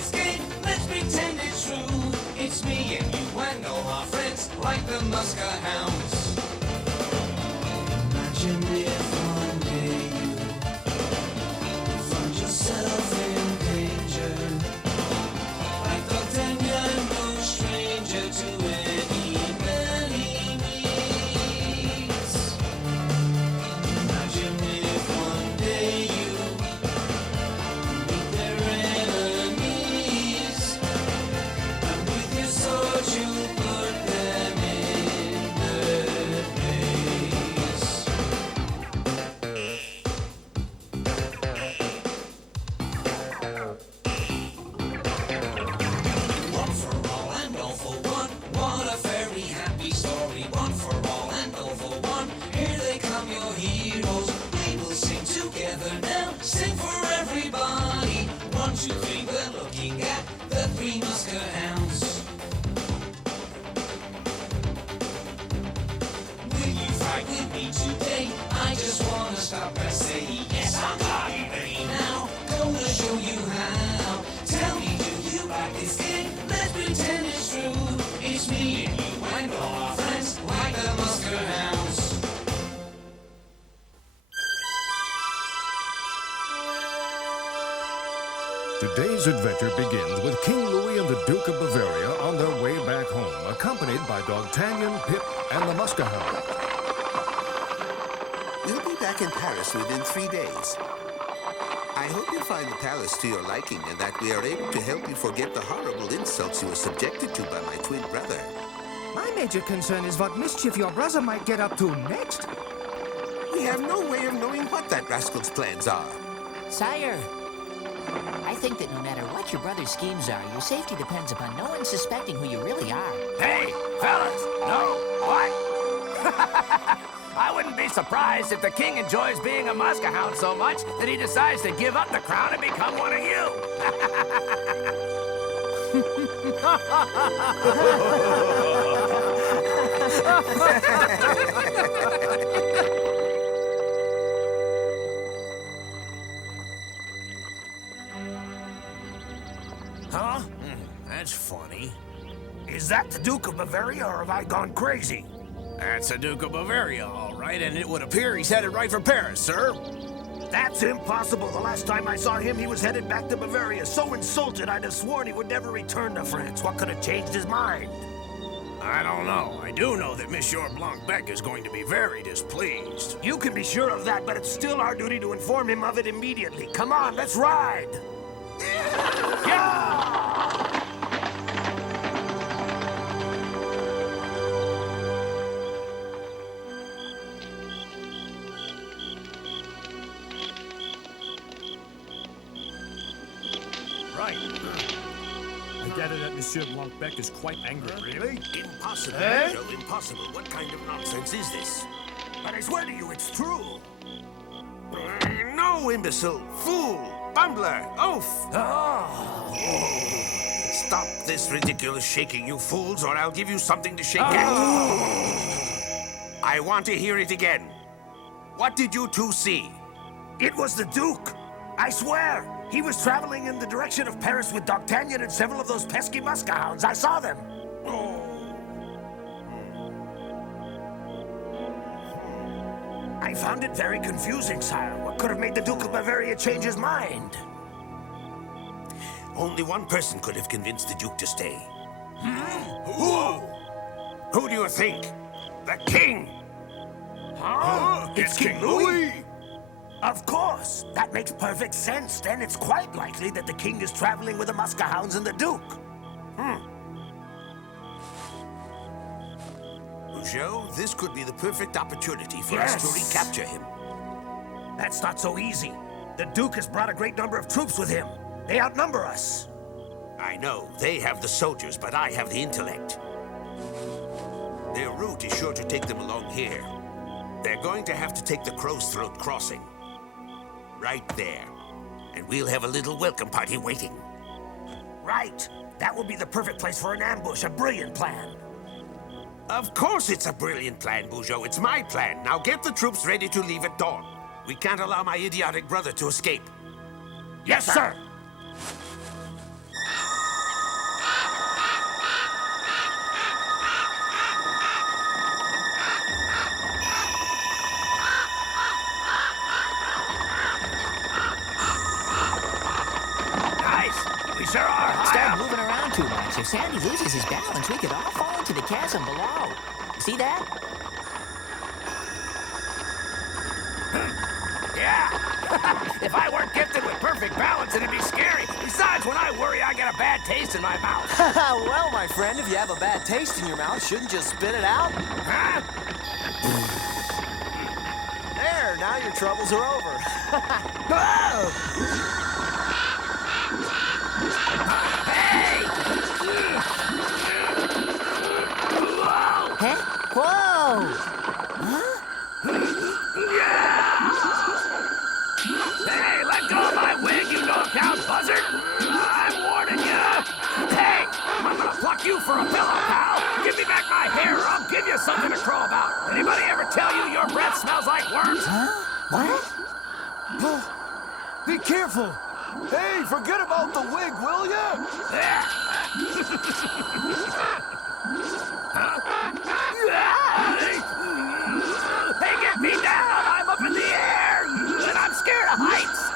escape. Let's pretend it's true. It's me and you and all our friends, like the Muskehounds. Imagine if one day you find yourself in danger. Like Dogtanian, no stranger to any man he meets. Imagine if one day you meet their enemies, and with your sword you put them in their place. One for all and all for one. What a very happy story. One for all and all for one. Here they come, your heroes. We will sing together now. Sing for everybody. 1, 2, 3, we're looking at the Three Muskehounds. Will you fight with me today? I just wanna stop and say yes, I'm ready now. Gonna show you how. Tell me, do you like this game? Let's pretend it's true. It's me and you and all our friends, like the Muskehounds. Today's adventure begins with King Louis and the Duke of Bavaria on their way back home, accompanied by Dogtanian, Pip, and the Muskehound. We'll be back in Paris within 3 days. I hope you find the palace to your liking and that we are able to help you forget the horrible insults you were subjected to by my twin brother. My major concern is what mischief your brother might get up to next. We have no way of knowing what that rascal's plans are. Sire, I think that no matter what your brother's schemes are, your safety depends upon no one suspecting who you really are. Hey, fellas! No, what? I wouldn't be surprised if the king enjoys being a Muskehound so much that he decides to give up the crown and become one of you. Huh? That's funny. Is that the Duke of Bavaria, or have I gone crazy? That's the Duke of Bavaria, all right, and it would appear he's headed right for Paris, sir. That's impossible. The last time I saw him, he was headed back to Bavaria. So insulted, I'd have sworn he would never return to France. What could have changed his mind? I don't know. I do know that Monsieur Blanbec is going to be very displeased. You can be sure of that, but it's still our duty to inform him of it immediately. Come on, let's ride! Yeah! Right. I gather that Monsieur Blanbec is quite angry. Really? Impossible, Eh? Joe, impossible. What kind of nonsense is this? But I swear to you, it's true. No, imbecile, fool, bumbler, oaf! Stop this ridiculous shaking, you fools, or I'll give you something to shake at. I want to hear it again. What did you two see? It was the Duke. I swear. He was traveling in the direction of Paris with Dogtanian and several of those pesky Muskehounds. I saw them. I found it very confusing, sire. What could have made the Duke of Bavaria change his mind? Only one person could have convinced the Duke to stay. Who? Who do you think? The King! Huh? It's King Louis! Of course. That makes perfect sense. Then it's quite likely that the king is traveling with the Muskehounds and the Duke. Joe, this could be the perfect opportunity for us to recapture him. That's not so easy. The Duke has brought a great number of troops with him. They outnumber us. I know, they have the soldiers, but I have the intellect. Their route is sure to take them along here. They're going to have to take the Crow's Throat crossing. Right there. And we'll have a little welcome party waiting. Right. That will be the perfect place for an ambush. A brilliant plan. Of course it's a brilliant plan, Bugeaud. It's my plan. Now get the troops ready to leave at dawn. We can't allow my idiotic brother to escape. Yes, sir. sure are high Stop up. moving around too much. If Sandy loses his balance, we could all fall into the chasm below. See that? Yeah. If I weren't gifted with perfect balance, it'd be scary. Besides, when I worry, I get a bad taste in my mouth. Well, my friend, if you have a bad taste in your mouth, shouldn't you spit it out? Huh? There, now your troubles are over. Hey! Huh? Whoa! Hey, let go of my wig, you no-count buzzard! I'm warning you! Hey, I'm gonna pluck you for a pillow, pal! Give me back my hair, or I'll give you something to crow about! Anybody ever tell you your breath smells like worms? What? Be careful. Hey, forget about the wig, will ya? Hey, get me down! I'm up in the air! And I'm scared of heights!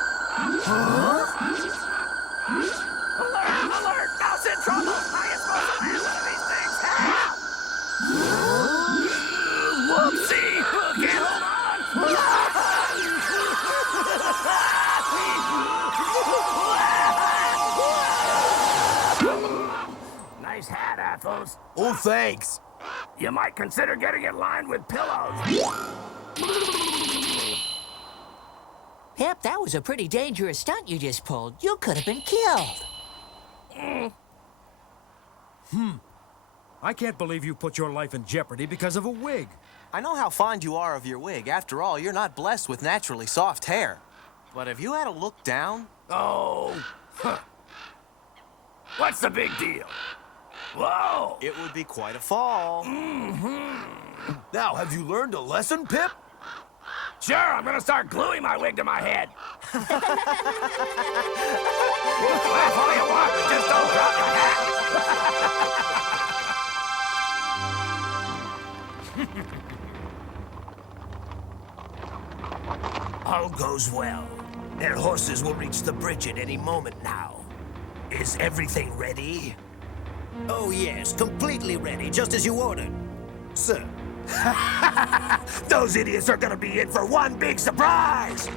Alert! Alert! Mouse in trouble! I am supposed to land one of these things! Help! Whoopsie! Can't hold on! Nice hat, Athos. Oh, thanks. You might consider getting it lined with pillows. Pip, that was a pretty dangerous stunt you just pulled. You could have been killed. I can't believe you put your life in jeopardy because of a wig. I know how fond you are of your wig. After all, you're not blessed with naturally soft hair. But if you had to look down... Oh. Huh. What's the big deal? Whoa! It would be quite a fall. Now, have you learned a lesson, Pip? Sure, I'm gonna start gluing my wig to my head. Laugh all you want, but just don't drop your hat. All goes well. Their horses will reach the bridge at any moment now. Is everything ready? Oh, yes, completely ready, just as you ordered. Sir. Those idiots are gonna be in for one big surprise!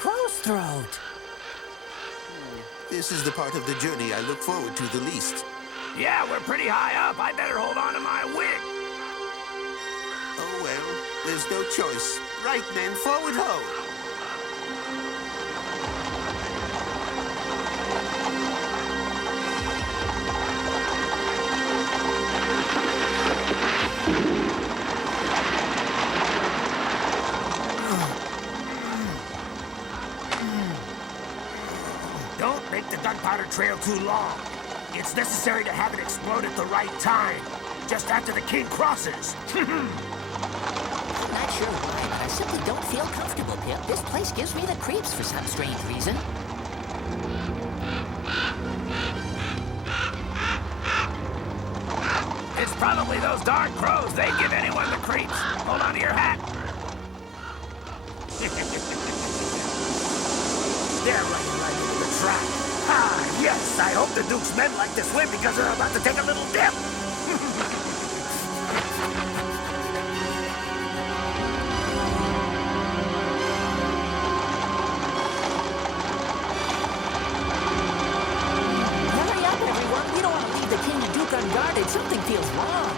Crow's throat. This is the part of the journey I look forward to the least. Yeah, we're pretty high up. I better hold on to my wig. Oh, well, there's no choice. Right, men, forward ho! Don't make the gunpowder trail too long. It's necessary to have it explode at the right time, just after the king crosses. I'm not sure why, but I simply don't feel comfortable, Pip. This place gives me the creeps for some strange reason. It's probably those darn crows. They give anyone the creeps. Hold on to your hat. They're running right into the trap. Ah, yes, I hope the Duke's men like to swim because they're about to take a little dip. Hurry up, everyone. We don't want to leave the King and Duke unguarded. Something feels wrong.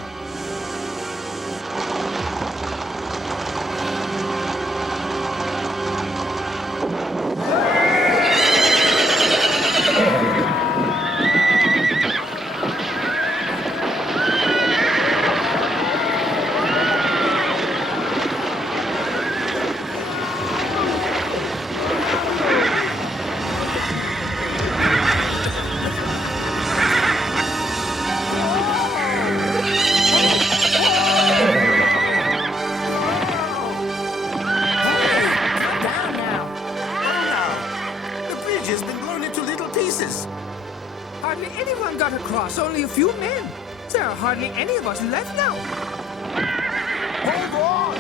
The bridge has been blown into little pieces. Hardly anyone got across, only a few men. There are hardly any of us left now. Hold on!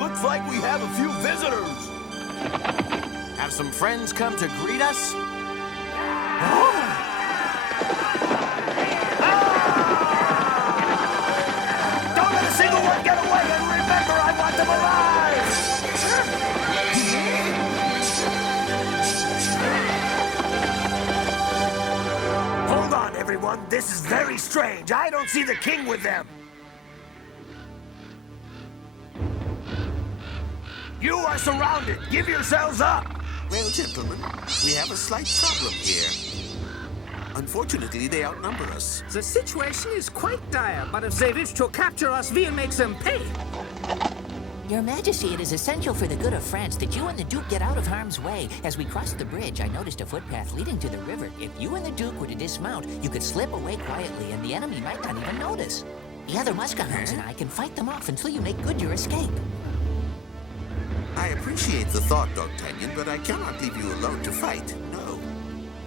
Looks like we have a few visitors. Have some friends come to greet us? Don't let a single one get away, and remember, I want them alive! Hold on, everyone. This is very strange. I don't see the king with them. You are surrounded. Give yourselves up. Well, gentlemen, we have a slight problem here. Unfortunately, they outnumber us. The situation is quite dire, but if they wish to capture us, we'll make them pay. Your Majesty, it is essential for the good of France that you and the Duke get out of harm's way. As we crossed the bridge, I noticed a footpath leading to the river. If you and the Duke were to dismount, you could slip away quietly, and the enemy might not even notice. The other Muskehounds and I can fight them off until you make good your escape. I appreciate the thought, Dogtanian, but I cannot leave you alone to fight. No.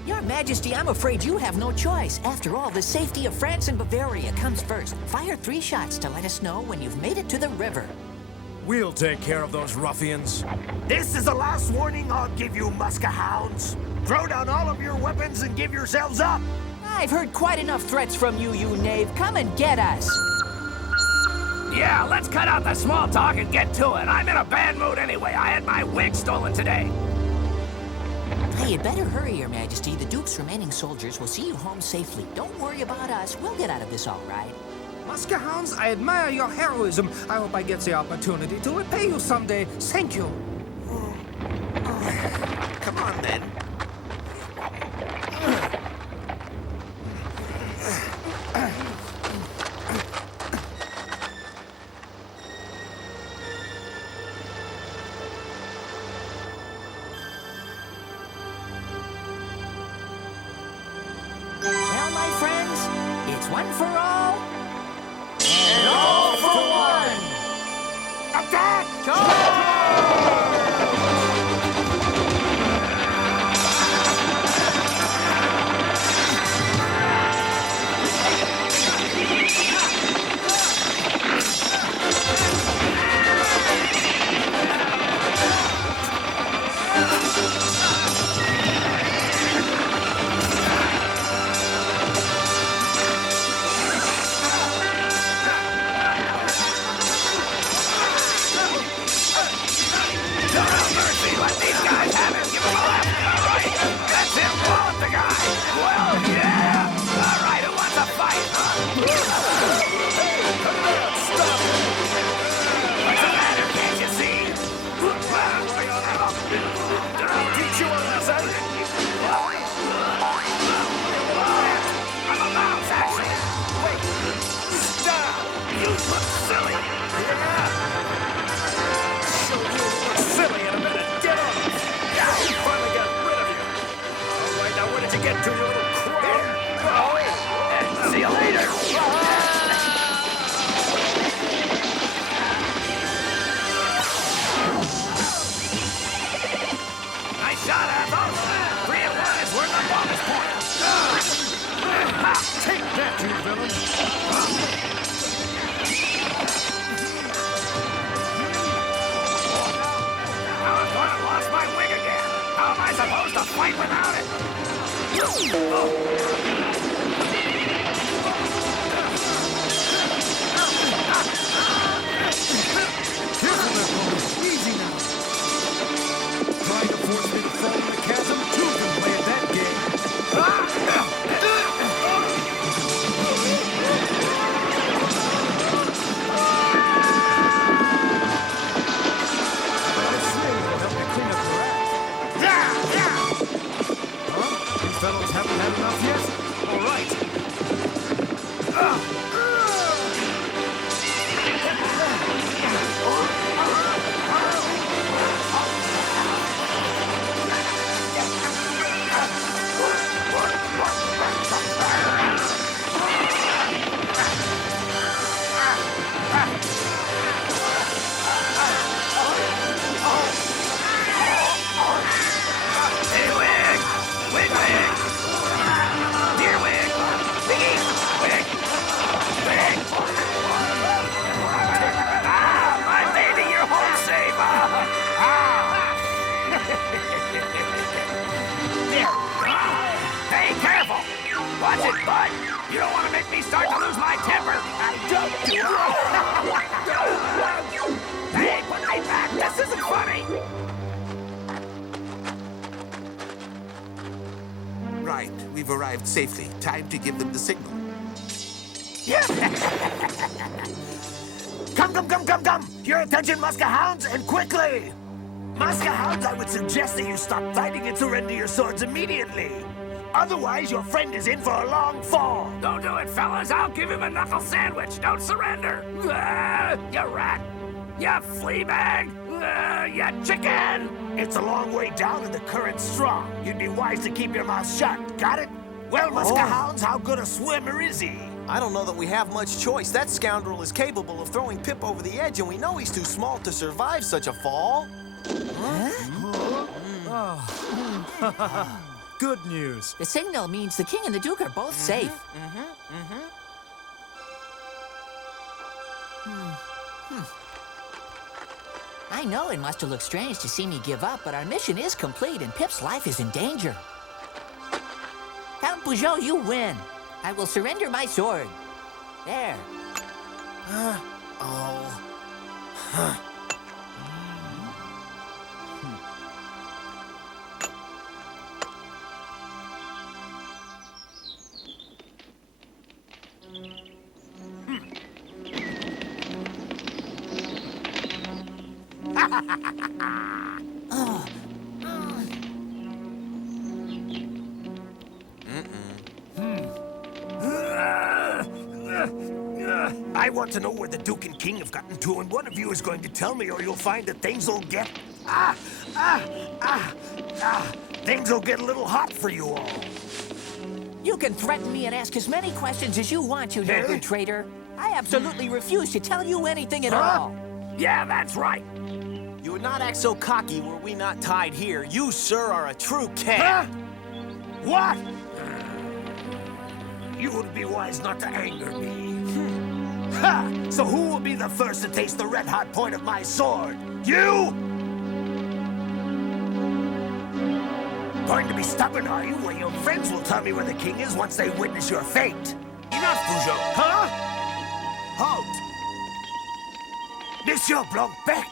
Your Majesty, I'm afraid you have no choice. After all, the safety of France and Bavaria comes first. Fire 3 shots to let us know when you've made it to the river. We'll take care of those ruffians. This is the last warning I'll give you, Muskehounds. Throw down all of your weapons and give yourselves up. I've heard quite enough threats from you, you knave. Come and get us. Yeah, let's cut out the small talk and get to it. I'm in a bad mood anyway. I had my wig stolen today. Hey, you'd better hurry, Your Majesty. The Duke's remaining soldiers will see you home safely. Don't worry about us. We'll get out of this all right. Muskehounds, I admire your heroism. I hope I get the opportunity to repay you someday. Thank you. Come on, then. Well, my friends, it's one for all, and all for one. Attack! Fight without it! Easy now. Trying to force me to fall in the chasm, two can play at that game. This swing will help me clean up the rest. Huh? You fellows haven't had enough yet? Hey, careful! Watch it, bud! You don't want to make me start to lose my temper! I don't do it! Hey, put me back! This isn't funny! Right, we've arrived safely. Time to give them the signal. Come! Your attention, Muskehounds, and quickly! Muskehounds, I would suggest that you stop fighting and surrender your swords immediately. Otherwise, your friend is in for a long fall. Don't do it, fellas. I'll give him a knuckle sandwich. Don't surrender. You rat. You flea bag. You chicken. It's a long way down and the current's strong. You'd be wise to keep your mouth shut. Got it? Well, Muskehounds, how good a swimmer is he? I don't know that we have much choice. That scoundrel is capable of throwing Pip over the edge, and we know he's too small to survive such a fall. Good news. The signal means the king and the duke are both safe. I know it must have looked strange to see me give up, but our mission is complete and Pip's life is in danger. Count Bugeaud, you win. I will surrender my sword. There. I want to know where the Duke and King have gotten to, and one of you is going to tell me, or you'll find that things will get... Things will get a little hot for you all. You can threaten me and ask as many questions as you want, you no-good traitor. I absolutely refuse to tell you anything at all. Yeah, that's right. You would not act so cocky were we not tied here. You, sir, are a true cat. What? You would be wise not to anger me. So who will be the first to taste the red-hot point of my sword? You? Going to be stubborn, are you? Well, your friends will tell me where the king is once they witness your fate. Enough, Bugeaud! Huh? Halt! Monsieur Blanbec!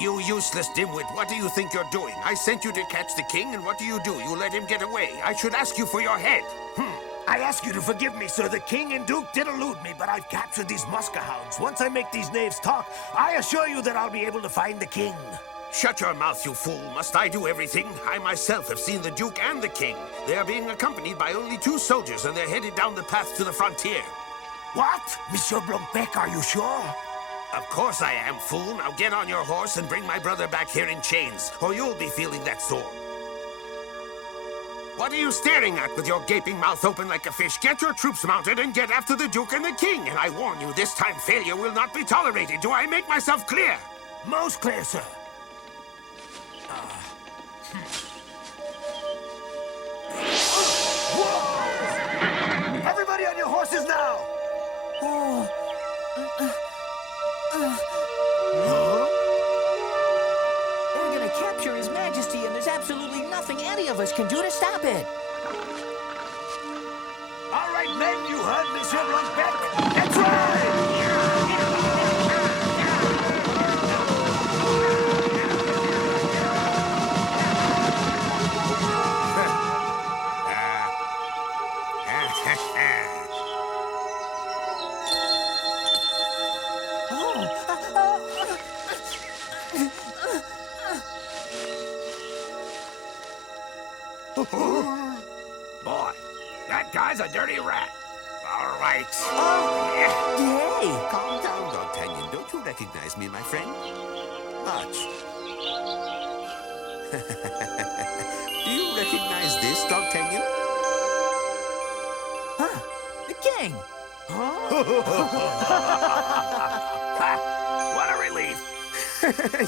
You useless dimwit, what do you think you're doing? I sent you to catch the king, and what do? You let him get away. I should ask you for your head. I ask you to forgive me, sir. The king and duke did elude me, but I've captured these Muskehounds. Once I make these knaves talk, I assure you that I'll be able to find the king. Shut your mouth, you fool. Must I do everything? I myself have seen the duke and the king. They are being accompanied by only 2 soldiers, and they're headed down the path to the frontier. What? Monsieur Blanbec, are you sure? Of course I am, fool. Now get on your horse and bring my brother back here in chains, or you'll be feeling that sore. What are you staring at with your gaping mouth open like a fish? Get your troops mounted and get after the Duke and the King. And I warn you, this time failure will not be tolerated. Do I make myself clear? Most clear, sir. Everybody on your horses now! They're gonna capture His Majesty, and there's absolutely nothing any of us can do to stop it. All right, men, you heard Monsieur Blanbec. Let's ride! Boy, that guy's a dirty rat. All right. Yay! Calm down, Dogtanian. Don't you recognize me, my friend? Much. Do you recognize this, Dogtanian? Huh? The king! What a relief.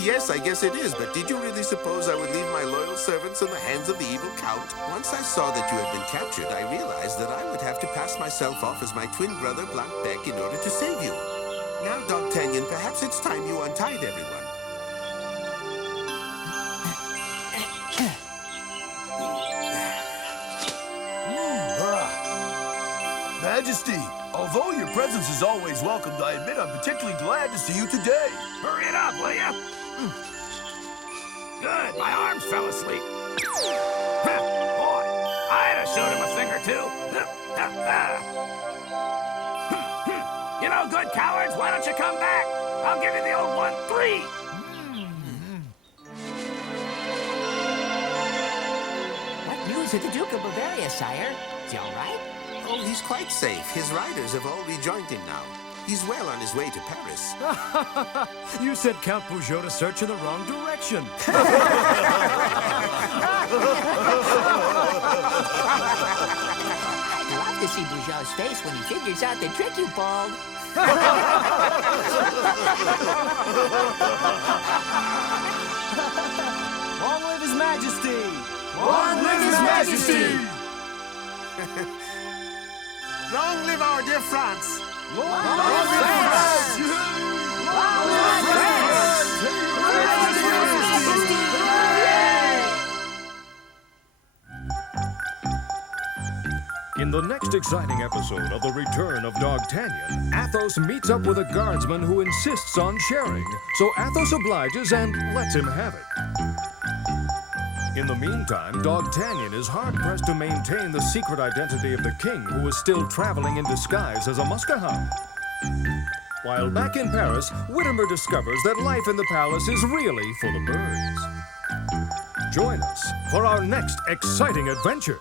Yes, I guess it is, but did you really suppose I would leave my loyal servants in the hands of the evil Count? Once I saw that you had been captured, I realized that I would have to pass myself off as my twin brother Blanbec in order to save you. Now, Dogtanian, perhaps it's time you untied everyone. Majesty, although your presence is always welcomed, I admit I'm particularly glad to see you today. Hurry it up, will ya? Good, my arms fell asleep. Boy, I'd have showed him a thing or two. You know, good cowards, why don't you come back? I'll give you the old 1-3. What news of the Duke of Bavaria, sire? Is he all right? Oh, he's quite safe. His riders have all rejoined him now. He's well on his way to Paris. You sent Count Peugeot to search in the wrong direction. I'd love to see Peugeot's face when he figures out the trick you pulled. Long live His Majesty! Long live His Majesty! Long live our dear France! In the next exciting episode of The Return of Dogtanian, Athos meets up with a guardsman who insists on sharing, so Athos obliges and lets him have it. In the meantime, Dogtanian is hard-pressed to maintain the secret identity of the king, who is still traveling in disguise as a muskehound. While back in Paris, Whittimer discovers that life in the palace is really for the birds. Join us for our next exciting adventure.